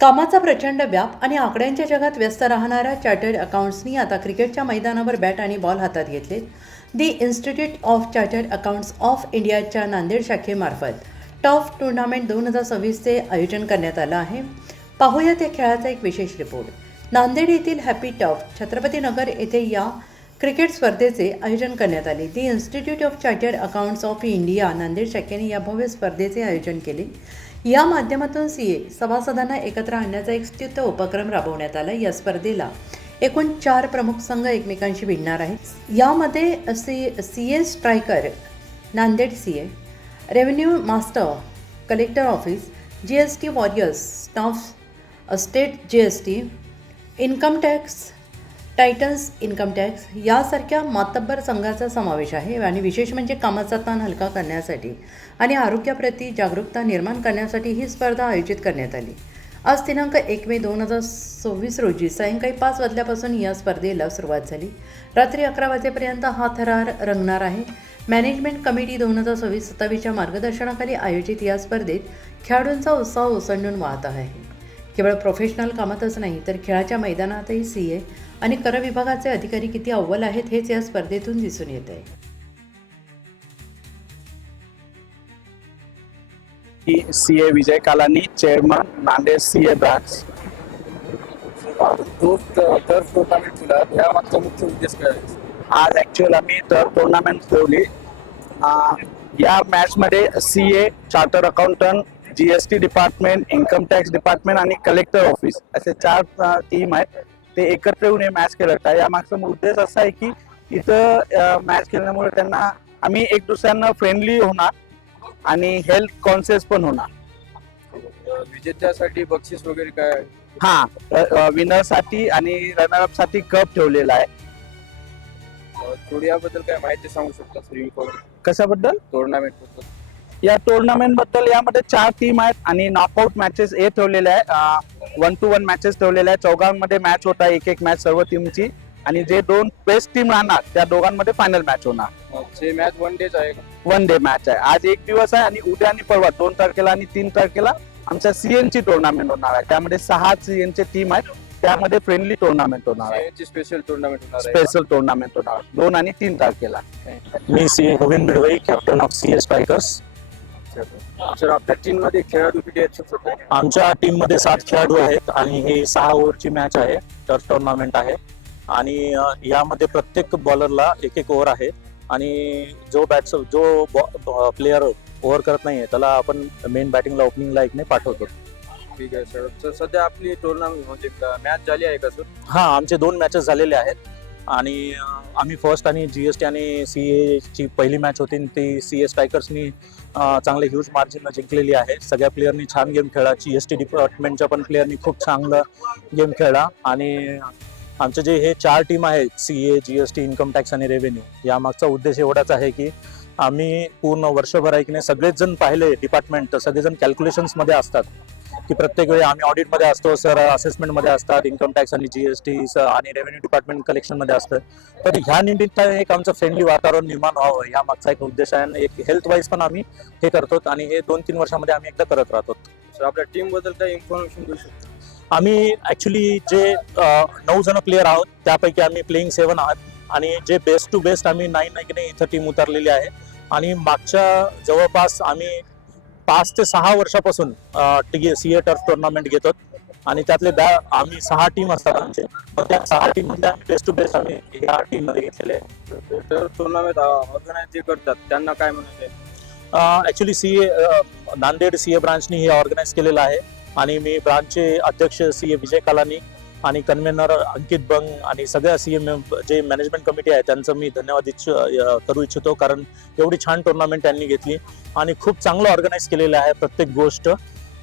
कामाचा प्रचंड व्याप आणि आकड्यांच्या जगात व्यस्त राहणाऱ्या चार्टर्ड अकाउंट्सनी आता क्रिकेटच्या मैदानावर बॅट आणि बॉल हातात घेतले. The institute of chartered accountants of इंडियाच्या नांदेड शाखेमार्फत टफ टुर्नामेंट 2026चे आयोजन करण्यात आलं आहे. पाहूयात या खेळाचा एक विशेष रिपोर्ट. नांदेड येथील हॅपी टफ छत्रपतीनगर येथे या क्रिकेट स्पर्धेचे आयोजन करण्यात आले. The institute of chartered accountants of India Nanded शाखेने या भव्य स्पर्धेचे आयोजन केले. या माध्यमातून सभासदांना एकत्र आणण्याचा एक स्तुत्य उपक्रम राबवण्यात आला. या स्पर्धेला एकूण 4 प्रमुख संघ एकमेकांशी भिडणार आहेत. यामध्ये CA striker Nanded CA, revenue master collector office, GST warriors staff state GST, income tax Titans income tax यासारख्या मातब्बर संघाचा समावेश आहे. आणि विशेष म्हणजे कामाचा ताण हलका करण्यासाठी आणि आरोग्याप्रती जागरूकता निर्माण करण्यासाठी ही स्पर्धा आयोजित करण्यात आली. आज दिनांक 1 मे 2024 रोजी सायंकाळी 5 वाजल्यापासून या स्पर्धेला सुरुवात झाली. रात्री 11 वाजेपर्यंत हा थरार रंगणार आहे. मॅनेजमेंट कमिटी 2026-27च्या मार्गदर्शनाखाली आयोजित या स्पर्धेत खेळाडूंचा उत्साह ओसंडून वाहत आहे. केवळ प्रोफेशनल कामातच नाही तर खेळाच्या मैदानातही सीए आणि कर विभागाचे अधिकारी किती अव्वल आहेत हेच या स्पर्धेतून दिसून येत आहे. CA Vijay Kalani, chairman Nanded CA branch. Tournament तुला यामागचा मुख्य उद्देश काय आहे? आज ऍक्च्युअल आम्ही तर टुर्नामेंट ठेवली. या मॅच मध्ये CA, charter accountant, GST department, income tax department आणि कलेक्टर ऑफिस असे 4 टीम आहेत. ते एकत्र येऊन हे मॅच खेळत आहे. यामागचा उद्देश असा आहे की इथं मॅच खेळण्यामुळे त्यांना आम्ही एक दुसऱ्यांना फ्रेंडली होणार आणि हेल्थ कॉन्शियस पण होणार. विजेत्यासाठी बक्षीस वगैरे काय? विनर साठी आणि रनरअप साठी कप ठेवलेला आहे. थोडी याबद्दल काय माहिती सांगू शकता? कशाबद्दल? टुर्नामेंट बद्दल. या टुर्नामेंट बद्दल यामध्ये 4 टीम आहेत आणि नॉकआउट मॅचेस ठेवलेले आहे. 1-to-1 मॅचेस ठेवलेले आहे. 4 मध्ये मॅच होता, एक मॅच सर्व टीमची. आणि जे 2 बेस्ट टीम राहणार त्या दोघांमध्ये फायनल मॅच होणार. हे मॅच 1 डे आहे? 1 डे मॅच आहे. आज 1 दिवस आहे आणि उद्या आणि परवा 2 तारखेला आणि 3 तारखेला आमच्या सीएनची टुर्नामेंट होणार आहे. त्यामध्ये 6 सीएनचे टीम आहेत. त्यामध्ये फ्रेंडली टुर्नामेंट होणार आहे. स्पेशल टुर्नामेंट होणार आहे. स्पेशल टुर्नामेंट होणार 2 आणि 3 तारखेला. मी CA Govind Bidwai, captain of CA strikers. Sir, आपल्या टीम मध्ये खेळाडू किती आहेत? आमच्या टीम मध्ये 7 खेळाडू आहेत आणि ही 6 ओव्हरची मॅच आहे. टर्फ टुर्नामेंट आहे आणि यामध्ये प्रत्येक बॉलरला 1 ओव्हर आहे आणि जो प्लेयर ओव्हर करत नाहीये त्याला आपण मेन बॅटिंगला ओपनिंगला एकने पाठवतो. ठीक आहे सर. तर सध्या आपली टुर्नामेंट म्हणजे मॅच झाली आहे का सर? आमचे 2 मॅचेस झालेले आहेत आणि आम्ही फर्स्ट आणि जीएसटी आणि सीए ची पहिली मॅच होती. ती सीए स्ट्रायकर्सनी चांगले ह्यूज मार्जिन जिंकलेली आहे. सगळ्या प्लेयरनी छान गेम खेळला. जीएसटी डिपार्टमेंटच्या पण प्लेयरनी खूप चांगला गेम खेळला आणि आमचे जे हे 4 टीम आहेत सीए, जीएसटी, इन्कम टॅक्स आणि रेव्हेन्यू, यामागचा उद्देश एवढाच आहे की आम्ही पूर्ण वर्षभर ऐकणे सगळेच जण पाहिले डिपार्टमेंट तर सगळेजण कॅल्क्युलेशन्समध्ये असतात की प्रत्येक वेळी आम्ही ऑडिटमध्ये असतो, सर असेसमेंटमध्ये असतात, इन्कम टॅक्स आणि जीएसटी आणि रेव्हेन्यू डिपार्टमेंट कलेक्शनमध्ये असतं. तर ह्या निमित्ताने एक आमचं फ्रेंडली वातावरण निर्माण व्हावं या मागचा एक उद्देश आहे आणि एक हेल्थ वाईज पण आम्ही हे करतो आणि हे 2-3 वर्षामध्ये आम्ही एकदा करत राहतो. सर, आपल्या टीम बद्दल काही इन्फॉर्मेशन देऊ शकतो? आम्ही ऍक्च्युली जे 9 जण प्लेयर आहोत त्यापैकी आम्ही प्लेइंग 7 आहात आणि जे बेस्ट टू बेस्ट आम्ही 9 इथं टीम उतरलेली आहे आणि मागच्या जवळपास आम्ही 5 ते 6 वर्षापासून सीए टर्फ टुर्नामेंट घेतो आणि त्यातले आम्ही 6 टीम असतात आमचे. त्या 6 टीम मध्ये आम्ही बेस्ट टू बेस्ट आम्ही या टीम मध्ये घेतलेले आहे. तर टुर्नामेंट ऑर्गनाइज जे करतात त्यांना काय म्हणायचं? ऍक्च्युली सीए नांदेड सीए ब्रांचनी हे ऑर्गनाईज केलेलं आहे आणि मी ब्रांचचे अध्यक्ष सीए विजय कालानी आणि कन्व्हेनर अंकित बंग आणि सगळ्या सीएम जे मॅनेजमेंट कमिटी आहे त्यांचं मी धन्यवाद करू इच्छितो, कारण एवढी छान टुर्नामेंट त्यांनी घेतली आणि खूप चांगलं ऑर्गनाईज केलेलं आहे प्रत्येक गोष्ट.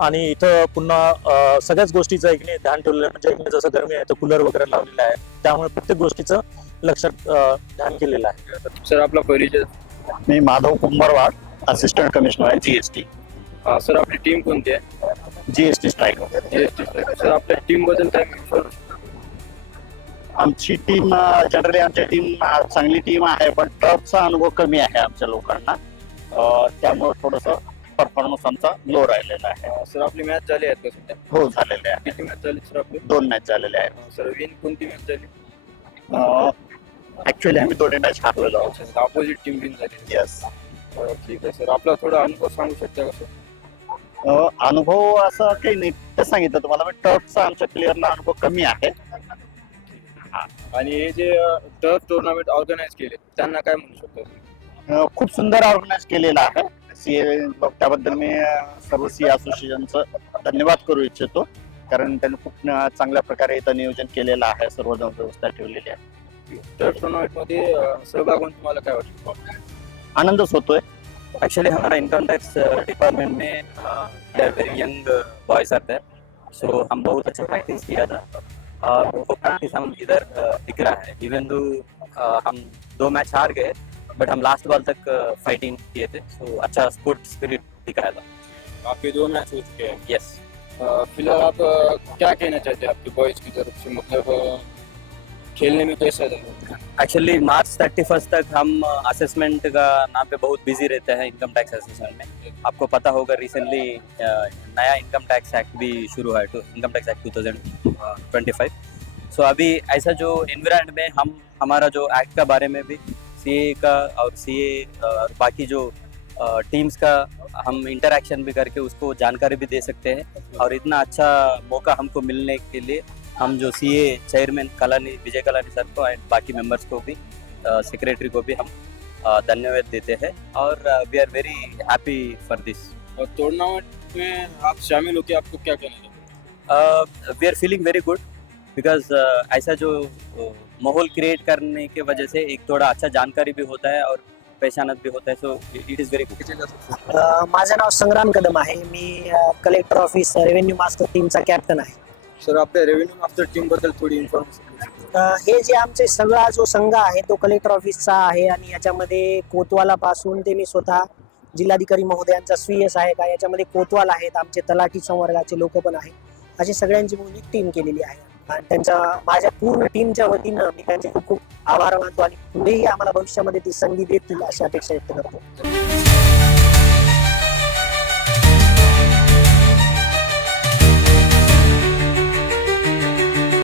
आणि इथं पुन्हा सगळ्याच गोष्टीचं एकने ध्यान ठेवलेलं आहे. म्हणजे जसं गरमी आहे तर कूलर वगैरे लावलेलं आहे, त्यामुळे प्रत्येक गोष्टीचं लक्षात ध्यान केलेलं आहे. सर, आपला परिचय? मी माधव कुंभारवाड, असिस्टंट कमिशनर आहे जीएसटी. सर, आपली टीम कोणती आहे? GST striker. सर, आपल्या टीम बद्दल काय? आमची टीम जनरली आमची टीम चांगली टीम आहे पण टफचा अनुभव कमी आहे आमच्या लोकांना. त्यामुळे थोडंसं परफॉर्मन्स आमचा लो राहिलेला आहे. सर आपली मॅच झाली आहेत का सध्या? हो झालेले आहे. किती मॅच झाली सर आपली? 2 मॅच झालेले आहेत. सर विन कोणती मॅच झाली? ऍक्च्युअली आम्ही दोन्ही मॅच हारलेलो आहोत. ऑपोजिट टीम विन झाली. येस. ठीक आहे सर, आपला थोडा अनुभव सांगू शकता का सर? अनुभव असं काही नाही, ते सांगितलं तुम्हाला. टर्फचा आमच्या प्लेअरला अनुभव कमी आहे. आणि हे जे टर्फ टुर्नामेंट ऑर्गनाईज केले त्यांना काय म्हणू शकतो? खूप सुंदर ऑर्गनाईज केलेलं आहे सीए. त्याबद्दल मी सर्व सीए असोसिएशनचं धन्यवाद करू इच्छितो, कारण त्यांनी खूप चांगल्या प्रकारे इथं नियोजन केलेलं आहे, सर्व व्यवस्था ठेवलेली आहे. टर्फ टुर्नामेंट मध्ये सहभाग होऊन तुम्हाला काय वाटतं? आनंदच होतोय. एक्चुअली हमारा इनकम टैक्स डिपार्टमेंट में वेरी यंग बॉयज आते हैं, सो हम बहुत अच्छा प्रैक्टिस किया था और वो प्रैक्टिस हम इधर दिख रहा है. इवन दो हम 2 मैच हार गए बट हम लास्ट बॉल तक फाइटिंग किए थे, सो अच्छा स्पोर्ट स्पिरिट दिखाया था. आपके 2 मैच हो चुके हैं. यस. फिलहाल आप क्या कहना चाहते हैं आपके बॉयज की तरफ से, मतलब खेलने में कैसा लगा? एक्चुअली मार्च 31 तक हम असेसमेंट का नाम पे बहुत बिजी रहते हैं इनकम टैक्स असेसमेंट में. आपको पता होगा रिसेंटली नया इनकम टैक्स एक्ट भी शुरू हुआ है, इनकम टैक्स एक्ट 2025. सो अभी ऐसा जो एनवायरनमेंट में हम हमारा जो एक्ट का बारे में भी सीए का और सीए और बाकी जो टीम्स का हम इंटरेक्शन भी करके उसको जानकारी भी दे सकते हैं. और इतना अच्छा मौका हमको मिलने के लिए हम जो सीए चेयरमैन विजय कलानी सर को एंड बाकी मेंबर्स को भी सेक्रेटरी को भी हम धन्यवाद देते हैं और we are very happy for this. और टूर्नामेंट में आप शामिल होकर आपको क्या कहना चाहते हैं? We are feeling very good because ऐसा जो माहौल क्रिएट करने के वजह से एक थोड़ा अच्छा जानकारी भी होता है और पहचानत भी होता है, so it is very good. माझं नाव संग्राम कदम आहे. मी कलेक्टर ऑफिस रेव्हेन्यू मास्टर टीमचा कॅप्टन आहे. सर आपल्या रेव्हेन्यू मास्टर टीम बद्दल थोडी इन्फॉर्मेशन. हे जे आमचे सगळा जो संघ आहे तो कलेक्टर ऑफिसचा आहे आणि याच्यामध्ये कोतवाला पासून ते मी स्वतः जिल्हाधिकारी महोदयांचा स्वीय सहाय्यक आहे. याच्यामध्ये कोतवाल आहेत, आमचे तलाठी संवर्गाचे लोक पण आहेत. अशी सगळ्यांची मिळून एक टीम केलेली आहे आणि त्यांच्या माझ्या पूर्ण टीमच्या वतीनं मी त्यांचे खूप खूप आभार मानतो आणि पुढेही आम्हाला भविष्यामध्ये ती संधी देतील अशी अपेक्षा व्यक्त करतो.